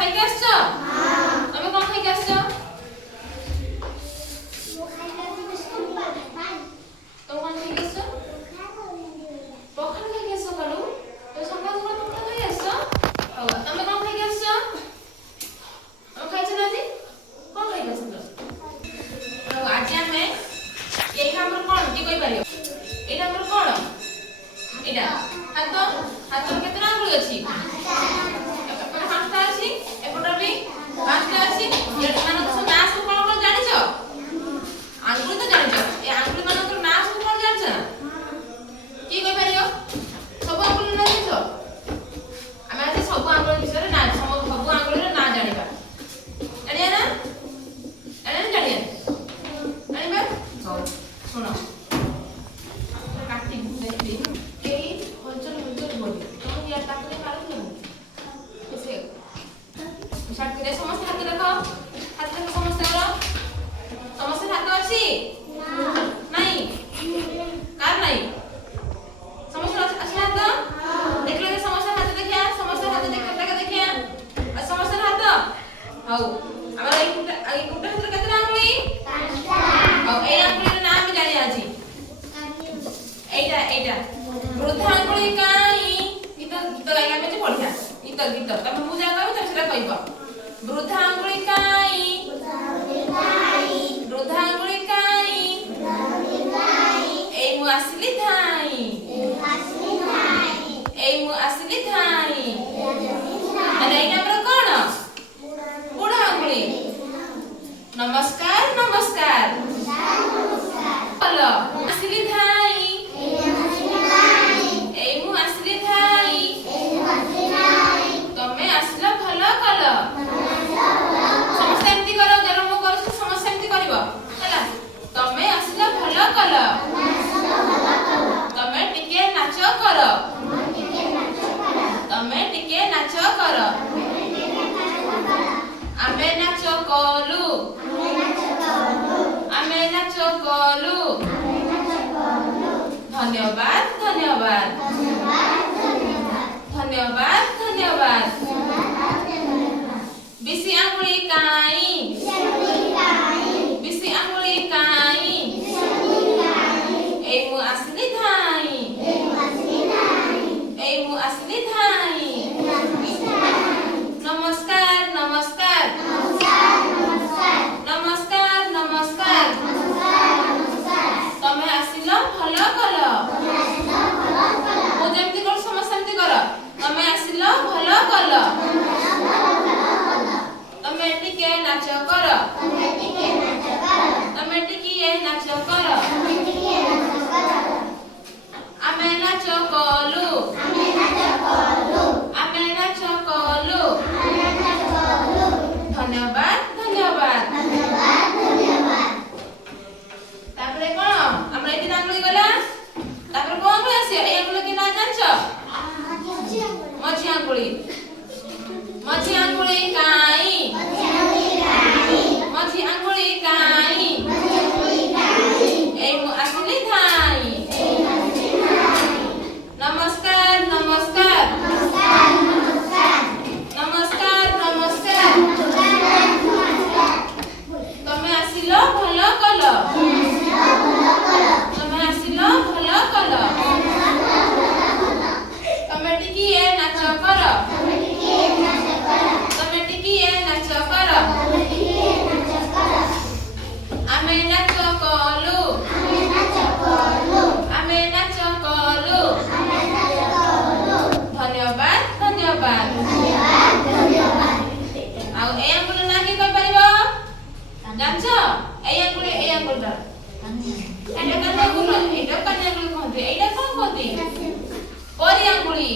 ଖାଇକି ଆସିଛ? ତମେ କଣ ଖାଇକି ଆସିଛ? ତମେ କଣ ଖାଇକି ଆସିଛ? ପଖାଳ ଖାଇକି ଆସିଛ କାଲୁ? ତମେ ସକାଳୁ ସକାଳୁ ପଖାଳ ଖାଇକି ଆସିଛ? ହଉ ତମେ କଣ ଖାଇକି ଆସିଛ? ତମେ ଖାଇଛ ନା ଆଜି? କଣ ଖାଇକି ଆସିଛ? ଆଉ ଆଜି ଆମେ ଏଇଟା ଆମର କଣ କିଏ କହିପାରିବ? ଏଇଟା ଆମର କଣ? ଏଇଟା ହାତ। ହାତର କେତେଟା ଆଙ୍ଗୁଳି ଅଛି? ଏପଟେ 5ଟା ଅଛି, ଏପଟେ ବି 5ଟା ଅଛି। ଏମାନଙ୍କର ସବୁ ନାଁ ସବୁ କଣ କଣ ଜାଣିଛ? ଆଙ୍ଗୁଳି ତ ଜାଣିଛ। ଏ ଆଙ୍ଗୁଳି ମାନଙ୍କର ନାଁ ସବୁ କଣ ଜାଣିଛ ନା? କିଏ କହିପାରିବ? ସବୁ ଆଙ୍ଗୁଳିର ନାଁ ଜାଣିଛ? ଆମେ ଆଜି ସବୁ ଆଙ୍ଗୁଳି ବିଷୟରେ ନା ସବୁ ଆଙ୍ଗୁଳିର ନାଁ ଜାଣିବା। ଜାଣିବା ନା? ଜାଣିବା? ଜାଣିବା? ହଉ ଶୁଣ। କାଟି ଦେଖି ଏଇ ହଲଚଲ ବଡି ତମ ଇଆ ତାକୁ ନେଇ ମାରୁଥିଲ ସେ ଶାଟିରେ ସମସ୍ତେ ହାତ ଦେଖ। ହାତ ଦେଖ ସମସ୍ତଙ୍କର। ସମସ୍ତେ ହାତ ଅଛି? ନାଇଁ? କାର ନାଇଁ? ସମସ୍ତେ ଅଛି ହାତ? ଦେଖିଲେ ସମସ୍ତେ ହାତ ଦେଖିଆ। ସମସ୍ତେ ହାତ ଦେଖିଆ। ଆଉ ସମସ୍ତେ ହାତ? ହଉ ଆମର ଏଇ ଗୁଟା ହାତରେ କେତେଟା ଆଙ୍ଗୁଳି? 5ଟା। ହଉ ଏଇ ଆଙ୍ଗୁଳିର ନାଁ ଆମେ ଜାଣିବା ଆଜି। এইটা বৃদ্ধাঙ্গুଳି কাই গীত গাইলা ଆମେ ପଢିବା ଗୀତ ତମେ ମୁଁ ଯାହା କହିବି ତମେ ସେଟା କହିବ। ବୃଦ୍ଧାଙ୍ଗୁଳି କାଇ ଏଇ ମୁଁ ଆସିଲି ଧାଇଁ ମାନେ ଏଇଟା ଆମର କଣ? ବୁଢା ଆଙ୍ଗୁଳି। ନମସ୍କାର ଭଲ ଆସିଲି ଧାଇଁ ଏଇ ମୁଁ ଆସିଲି ଧାଇଁ ତମେ ଆସିଲ ଭଲ କଲ। ସମସ୍ତେ ଏମିତି କର। ଯାরা ମୁଁ କରୁଛି ସମସ୍ତେ ଏମିତି କରିବ ହେଲା। ତମେ ଆସିଲ ଭଲ କଲ। ତମେ ଟିକେ ନାଚ କର। ଆମେ ନାଚ କଲୁ। ଧନ୍ୟବାଦ। ବିଶି ଆଙ୍ଗୁଳି କାଇଁ ଏଇ ମୁଁ ଆସିଲି ଧାଇଁ ନମସ୍କାର ତମେ ଆସିଲ ଭଲ କଲ। ମୁଁ ଯେମିତି କରୁ ସମସ୍ତେ ସେମିତି କର। ତମେ ଆସିଲ ଭଲ କଲ। ତମେ ଟିକେ ନାଚ କର। ଆମେ ନାଚ କଲୁ। ଧନ୍ୟବାଦ। ତାପରେ କଣ ଆମର ଏଠି ଆଙ୍ଗୁଳି ଗଲା। ତାପରେ କଣ ଆଙ୍ଗୁଳି ଆସିବ? ଏଇ ଆଙ୍ଗୁଳି କି ନା ଜାଣିଛ? ମଝି ଆଙ୍ଗୁଳି କାଇଁ ଏଇ ମୁଁ ଆସିଲି ଧାଇଁ ନମସ୍କାର ତମେ ଆସିଲ ଭଲ କଲ। ତମେ ଟିକିଏ ନାଚ କର। ଆମେ ନାଚ କଲୁ। ଧନ୍ୟବାଦ। ଆଉ ଏ ଆଙ୍ଗୁଳି ନା କିଏ କହିପାରିବ? ଜାଣିଛ? ଏଇ ଆଙ୍ଗୁଳିଟା ଏଇଟା କାନି ଆଙ୍ଗୁଳି କହନ୍ତି। ଏଇଟା କଣ କହନ୍ତି? ପରି ଆଙ୍ଗୁଳି।